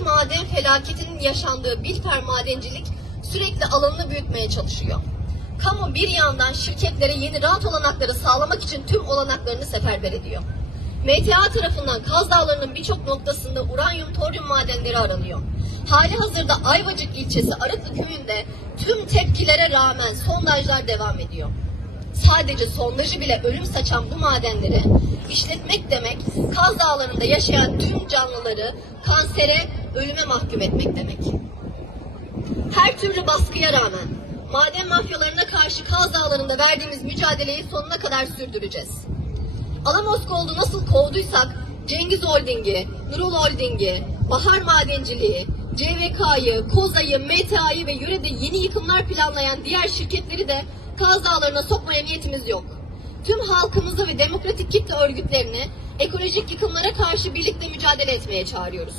maden felaketinin yaşandığı Bilfer Madencilik sürekli alanını büyütmeye çalışıyor. Kamu bir yandan şirketlere yeni rahat olanakları sağlamak için tüm olanaklarını seferber ediyor. MTA tarafından Kaz Dağları'nın birçok noktasında uranyum, toryum madenleri aranıyor. Hali hazırda Ayvacık ilçesi Arıklı köyünde tüm tepkilere rağmen sondajlar devam ediyor. Sadece sondajı bile ölüm saçan bu madenleri işletmek demek Kaz Dağları'nda yaşayan tüm canlıları kansere, ölüme mahkum etmek demek. Her türlü baskıya rağmen maden mafyalarına karşı Kaz Dağları'nda verdiğimiz mücadeleyi sonuna kadar sürdüreceğiz. Alamos Gold'u nasıl kovduysak Cengiz Holding'i, Nurul Holding'i, Bahar Madenciliği, CVK'yı, KOZA'yı, MTA'yı ve yörede yeni yıkımlar planlayan diğer şirketleri de Kaz Dağları'na sokmaya niyetimiz yok. Tüm halkımızı ve demokratik kitle örgütlerini ekolojik yıkımlara karşı birlikte mücadele etmeye çağırıyoruz.